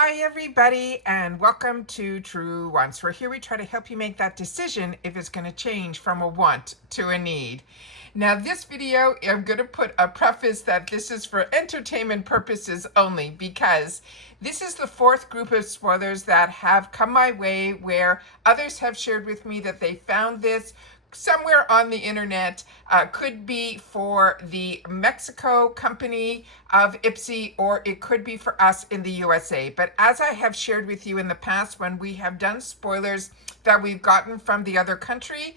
Hi everybody, and welcome to Truewants, where here we try to help you make that decision if it's going to change from a want to a need. Now this video, I'm going to put a preface that this is for entertainment purposes only, because this is the fourth group of spoilers that have come my way where others have shared with me that they found this somewhere on the internet. Could be for the Mexico company of IPSY, or it could be for us in the USA. But as I have shared with you in the past, when we have done spoilers that we've gotten from the other country,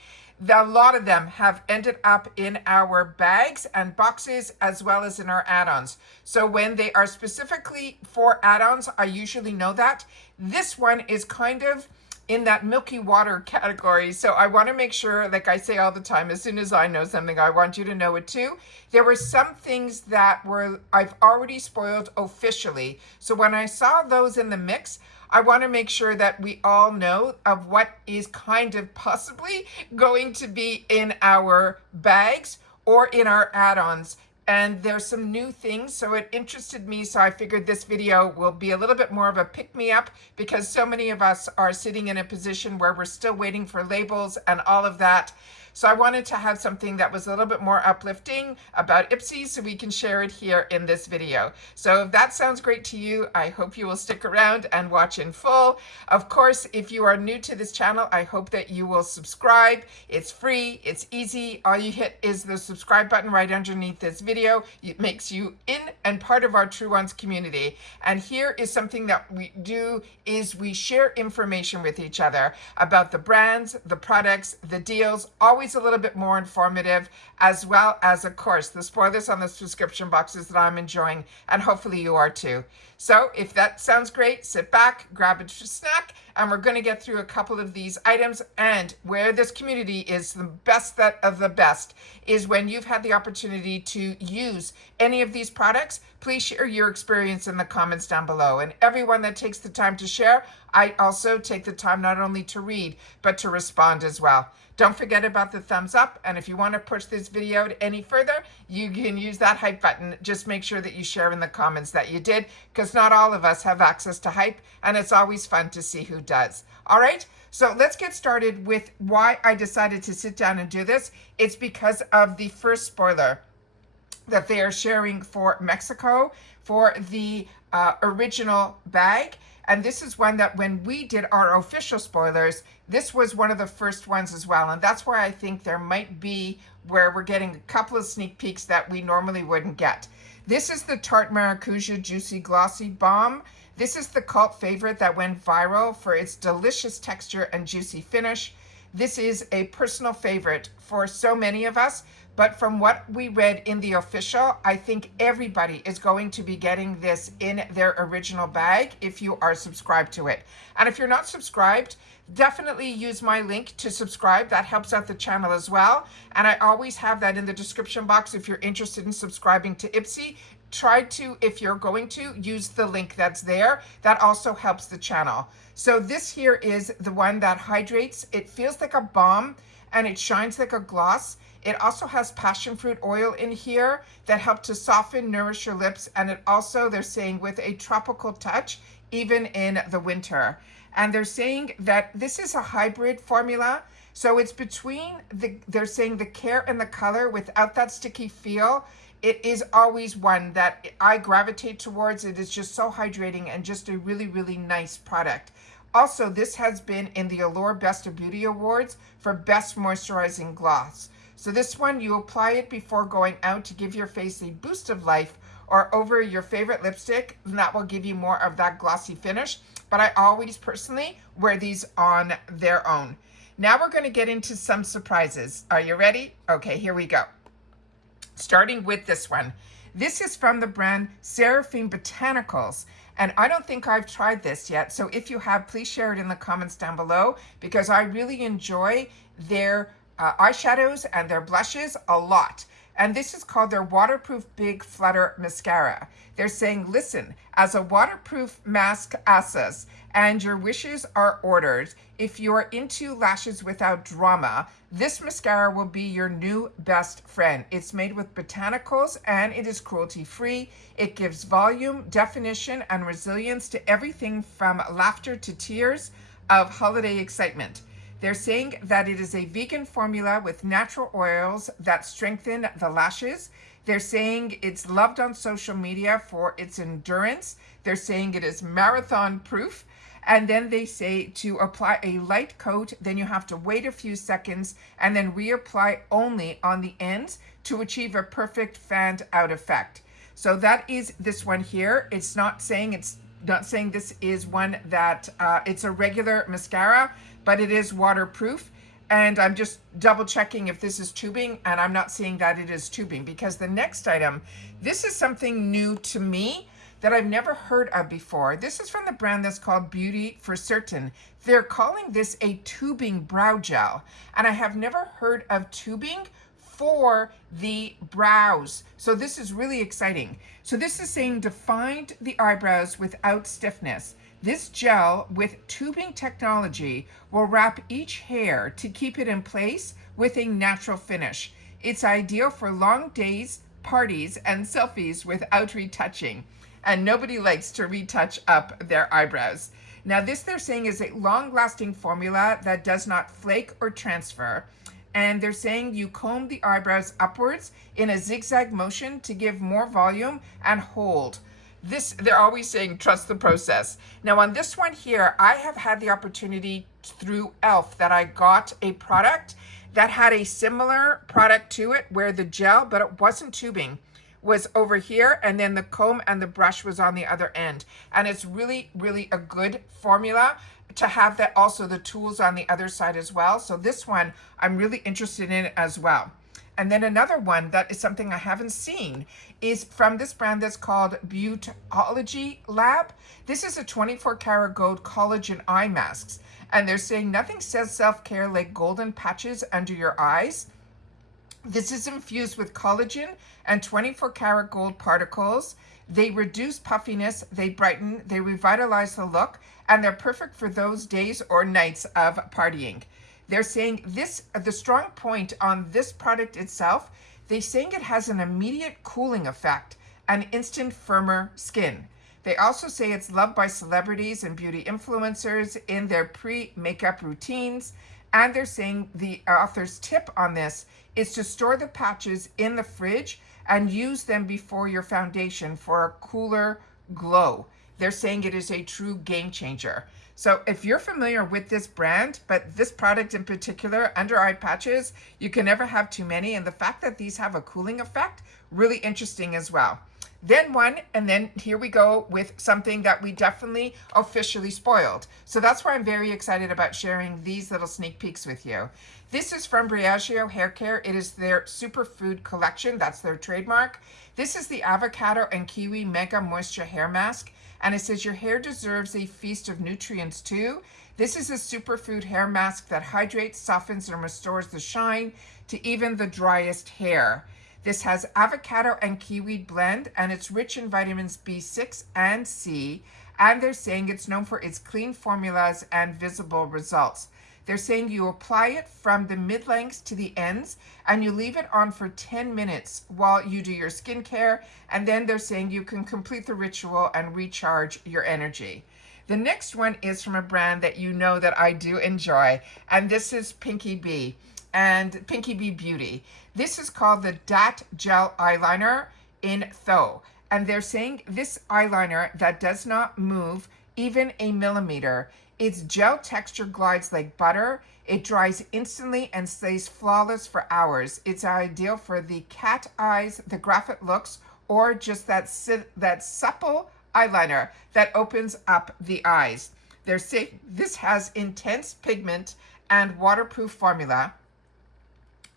a lot of them have ended up in our bags and boxes as well as in our add-ons. So when they are specifically for add-ons, I usually know that. This one is kind of in that milky water category. So I want to make sure, like I say all the time, as soon as I know something, I want you to know it too. There were some things that I've already spoiled officially. So when I saw those in the mix, I want to make sure that we all know of what is kind of possibly going to be in our bags or in our add-ons. And there's some new things, so it interested me, so I figured this video will be a little bit more of a pick-me-up, because so many of us are sitting in a position where we're still waiting for labels and all of that. So I wanted to have something that was a little bit more uplifting about IPSY, so we can share it here in this video. So if that sounds great to you, I hope you will stick around and watch in full. Of course, if you are new to this channel, I hope that you will subscribe. It's free, it's easy. All you hit is the subscribe button right underneath this video. It makes you in and part of our Truewants community. And here is something that we do, is we share information with each other about the brands, the products, the deals, always a little bit more informative, as well as, of course, the spoilers on the subscription boxes that I'm enjoying, and hopefully you are too. So if that sounds great, sit back, grab a snack, and we're going to get through a couple of these items. And where this community is the best of the best is when you've had the opportunity to use any of these products. Please share your experience in the comments down below. And everyone that takes the time to share, I also take the time not only to read, but to respond as well. Don't forget about the thumbs up, and if you want to push this video any further, you can use that hype button. Just make sure that you share in the comments that you did, because not all of us have access to hype, and it's always fun to see who does. All right, so let's get started with why I decided to sit down and do this. It's because of the first spoiler that they are sharing for Mexico for the original bag. And this is one that when we did our official spoilers, this was one of the first ones as well. And that's why I think there might be where we're getting a couple of sneak peeks that we normally wouldn't get. This is the Tarte Maracuja Juicy Glossy Balm. This is the cult favorite that went viral for its delicious texture and juicy finish. This is a personal favorite for so many of us. But from what we read in the official, I think everybody is going to be getting this in their original bag if you are subscribed to it. And if you're not subscribed, definitely use my link to subscribe. That helps out the channel as well. And I always have that in the description box if you're interested in subscribing to IPSY. Try to, if you're going to, use the link that's there. That also helps the channel. So this here is the one that hydrates. It feels like a balm and it shines like a gloss. It also has passion fruit oil in here that help to soften, nourish your lips. And it also, they're saying, with a tropical touch, even in the winter. And they're saying that this is a hybrid formula. So it's between they're saying the care and the color without that sticky feel. It is always one that I gravitate towards. It is just so hydrating and just a really, really nice product. Also, this has been in the Allure Best of Beauty Awards for Best Moisturizing Gloss. So this one, you apply it before going out to give your face a boost of life, or over your favorite lipstick, and that will give you more of that glossy finish. But I always personally wear these on their own. Now we're going to get into some surprises. Are you ready? Okay, here we go. Starting with this one. This is from the brand Seraphim Botanicals. And I don't think I've tried this yet. So if you have, please share it in the comments down below, because I really enjoy their eyeshadows and their blushes a lot. And this is called their Waterproof Big Flutter Mascara. They're saying, listen, as a waterproof mask access and your wishes are ordered, if you're into lashes without drama, this mascara will be your new best friend. It's made with botanicals and it is cruelty-free. It gives volume, definition, and resilience to everything from laughter to tears of holiday excitement. They're saying that it is a vegan formula with natural oils that strengthen the lashes. They're saying it's loved on social media for its endurance. They're saying it is marathon proof. And then they say to apply a light coat, then you have to wait a few seconds and then reapply only on the ends to achieve a perfect fanned out effect. So that is this one here. It's not saying this is one that it's a regular mascara, but it is waterproof. And I'm just double checking if this is tubing, and I'm not seeing that it is tubing, because the next item, this is something new to me that I've never heard of before. This is from the brand that's called Beauty for Certain. They're calling this a tubing brow gel, and I have never heard of tubing for the brows. So this is really exciting. So this is saying defined the eyebrows without stiffness. This gel with tubing technology will wrap each hair to keep it in place with a natural finish. It's ideal for long days, parties, and selfies without retouching. And nobody likes to retouch up their eyebrows. Now this, they're saying, is a long-lasting formula that does not flake or transfer. And they're saying you comb the eyebrows upwards in a zigzag motion to give more volume and hold. This, they're always saying, trust the process. Now on this one here, I have had the opportunity through e.l.f. that I got a product that had a similar product to it, where the gel, but it wasn't tubing, was over here, and then the comb and the brush was on the other end. And it's really, really a good formula to have that, also the tools on the other side as well. So this one, I'm really interested in as well. And then another one that is something I haven't seen is from this brand that's called Beautology Lab. This is a 24 karat gold collagen eye masks. And they're saying nothing says self-care like golden patches under your eyes. This is infused with collagen and 24 karat gold particles. They reduce puffiness, they brighten, they revitalize the look, and they're perfect for those days or nights of partying. They're saying this, the strong point on this product itself, they're saying it has an immediate cooling effect and instant firmer skin. They also say it's loved by celebrities and beauty influencers in their pre-makeup routines. And they're saying the author's tip on this is to store the patches in the fridge and use them before your foundation for a cooler glow. They're saying it is a true game changer. So if you're familiar with this brand, but this product in particular, under eye patches, you can never have too many. And the fact that these have a cooling effect, really interesting as well. Then one, and then here we go with something that we definitely officially spoiled. So that's why I'm very excited about sharing these little sneak peeks with you. This is from Briogeo Hair Care. It is their Superfood Collection. That's their trademark. This is the Avocado and Kiwi Mega Moisture Hair Mask. And it says your hair deserves a feast of nutrients too. This is a superfood hair mask that hydrates, softens, and restores the shine to even the driest hair. This has avocado and kiwi blend, and it's rich in vitamins B6 and C. And they're saying it's known for its clean formulas and visible results. They're saying you apply it from the mid-lengths to the ends, and you leave it on for 10 minutes while you do your skincare. And then they're saying you can complete the ritual and recharge your energy. The next one is from a brand that you know that I do enjoy, and this is Pinky Bee and Pinky Bee Beauty. This is called the Dat Gel Eyeliner in Tho. And they're saying this eyeliner that does not move even a millimeter. Its gel texture glides like butter. It dries instantly and stays flawless for hours. It's ideal for the cat eyes, the graphite looks, or just that supple eyeliner that opens up the eyes. They're saying this has intense pigment and waterproof formula.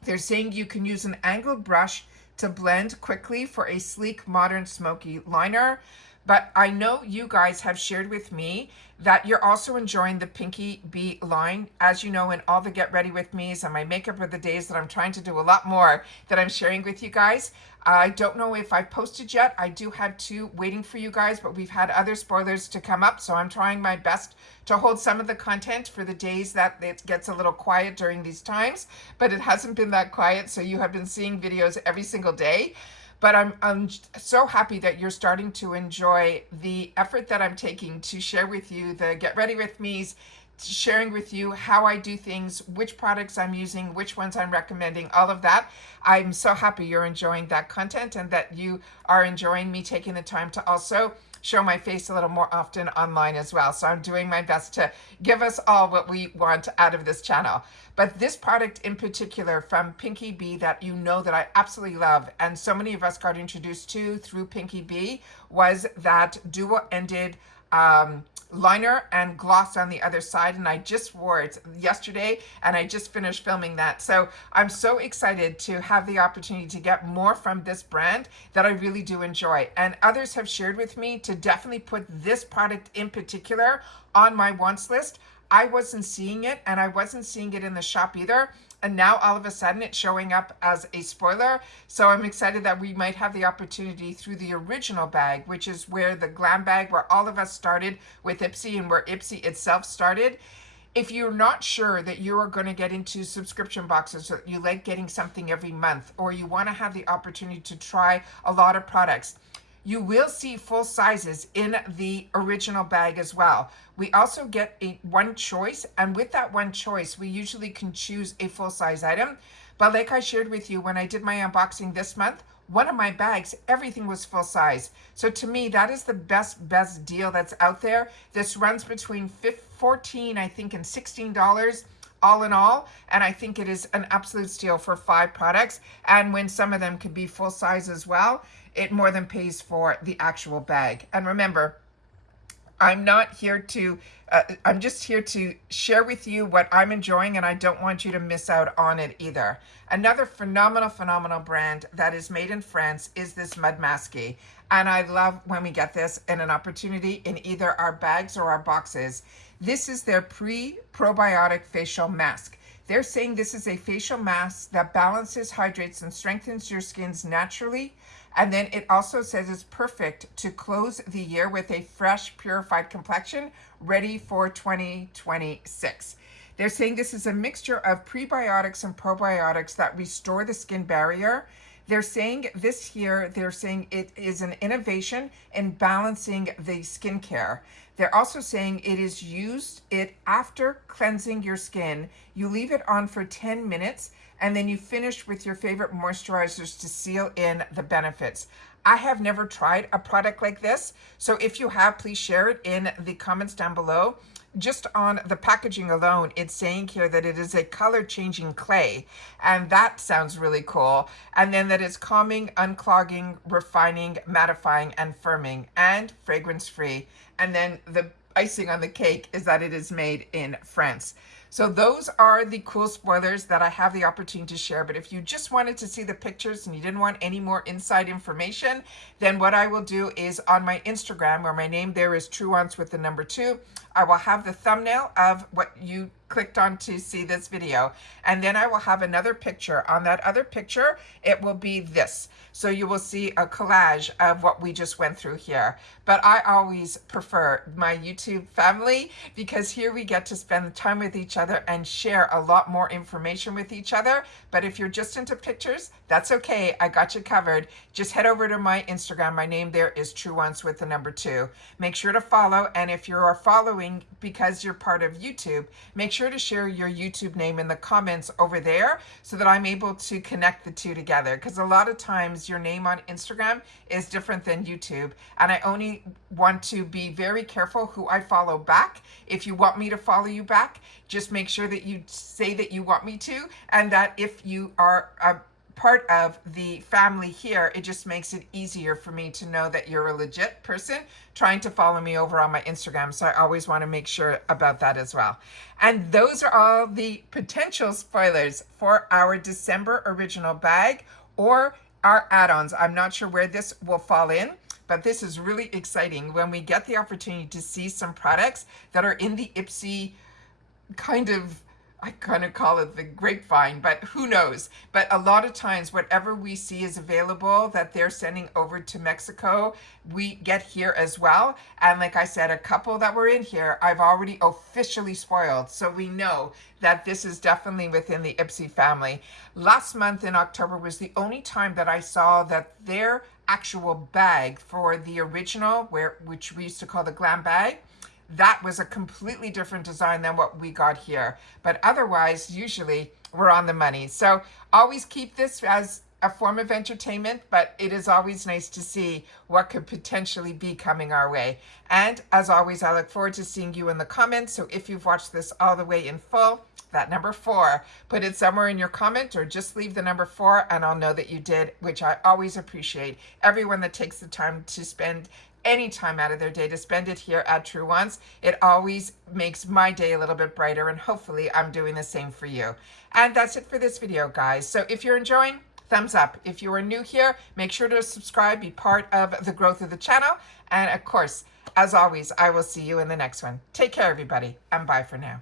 They're saying you can use an angled brush to blend quickly for a sleek, modern, smoky liner. But I know you guys have shared with me that you're also enjoying the Pinky Bee line. As you know, in all the Get Ready With Me's and my Makeup of the Days, that I'm trying to do a lot more that I'm sharing with you guys. I don't know if I've posted yet. I do have 2 waiting for you guys, but we've had other spoilers to come up, so I'm trying my best to hold some of the content for the days that it gets a little quiet during these times. But it hasn't been that quiet, so you have been seeing videos every single day. But I'm so happy that you're starting to enjoy the effort that I'm taking to share with you the Get Ready With Me's, sharing with you how I do things, which products I'm using, which ones I'm recommending, all of that. I'm so happy you're enjoying that content and that you are enjoying me taking the time to also show my face a little more often online as well. So I'm doing my best to give us all what we want out of this channel. But this product in particular from Pinky Bee that you know that I absolutely love, and so many of us got introduced to through Pinky Bee, was that dual-ended liner and gloss on the other side, and I just wore it yesterday and I just finished filming that. So I'm so excited to have the opportunity to get more from this brand that I really do enjoy. And others have shared with me to definitely put this product in particular on my wants list. I wasn't seeing it, and I wasn't seeing it in the shop either. And now all of a sudden it's showing up as a spoiler. So I'm excited that we might have the opportunity through the original bag, which is where the Glam Bag, where all of us started with IPSY and where IPSY itself started. If you're not sure that you are going to get into subscription boxes, or you like getting something every month, or you want to have the opportunity to try a lot of products, you will see full sizes in the original bag as well. We also get one choice, and with that one choice, we usually can choose a full size item. But like I shared with you when I did my unboxing this month, one of my bags, everything was full size. So to me, that is the best deal that's out there. This runs between $14, I think, and $16 all in all, and I think it is an absolute steal for 5 products. And when some of them can be full size as well, it more than pays for the actual bag. And remember, I'm not here to, I'm just here to share with you what I'm enjoying, and I don't want you to miss out on it either. Another phenomenal brand that is made in France is this Mud Masky. And I love when we get this in an opportunity in either our bags or our boxes. This is their pre-probiotic facial mask. They're saying this is a facial mask that balances, hydrates, and strengthens your skins naturally. And then it also says it's perfect to close the year with a fresh, purified complexion, ready for 2026. They're saying this is a mixture of prebiotics and probiotics that restore the skin barrier. They're saying this here, they're saying it is an innovation in balancing the skincare. They're also saying it is used after cleansing your skin. You leave it on for 10 minutes and then you finish with your favorite moisturizers to seal in the benefits. I have never tried a product like this, so if you have, please share it in the comments down below. Just on the packaging alone, it's saying here that it is a color-changing clay, and that sounds really cool. And then that it's calming, unclogging, refining, mattifying, and firming, and fragrance-free. And then the icing on the cake is that it is made in France. So those are the cool spoilers that I have the opportunity to share. But if you just wanted to see the pictures and you didn't want any more inside information, then what I will do is on my Instagram, where my name there is Truewants with the number 2, I will have the thumbnail of what you clicked on to see this video. And then I will have another picture. On that other picture, it will be this. So you will see a collage of what we just went through here. But I always prefer my YouTube family because here we get to spend time with each other and share a lot more information with each other. But if you're just into pictures, that's okay. I got you covered. Just head over to my Instagram. My name there is Truewants with the number 2. Make sure to follow. And if you are following because you're part of YouTube, make sure to share your YouTube name in the comments over there so that I'm able to connect the two together. Because a lot of times your name on Instagram is different than YouTube. And I only want to be very careful who I follow back. If you want me to follow you back, just make sure that you say that you want me to, and that if you are a part of the family here, it just makes it easier for me to know that you're a legit person trying to follow me over on my Instagram. So I always want to make sure about that as well. And those are all the potential spoilers for our December original bag or our add-ons. I'm not sure where this will fall in, but this is really exciting when we get the opportunity to see some products that are in the IPSY I kind of call it the grapevine, but who knows? But a lot of times, whatever we see is available that they're sending over to Mexico, we get here as well. And like I said, a couple that were in here, I've already officially spoiled. So we know that this is definitely within the IPSY family. Last month in October was the only time that I saw that their actual bag for the original, which we used to call the Glam Bag, that was a completely different design than what we got here. But otherwise, usually we're on the money. So always keep this as a form of entertainment, but it is always nice to see what could potentially be coming our way. And as always, I look forward to seeing you in the comments. So if you've watched this all the way in full, that number 4, put it somewhere in your comment or just leave the number 4 and I'll know that you did, which I always appreciate. Everyone that takes the time to spend any time out of their day to spend it here at Truewants. It always makes my day a little bit brighter, and hopefully I'm doing the same for you. And that's it for this video, guys. So if you're enjoying, thumbs up. If you are new here, make sure to subscribe, be part of the growth of the channel. And of course, as always, I will see you in the next one. Take care, everybody, and bye for now.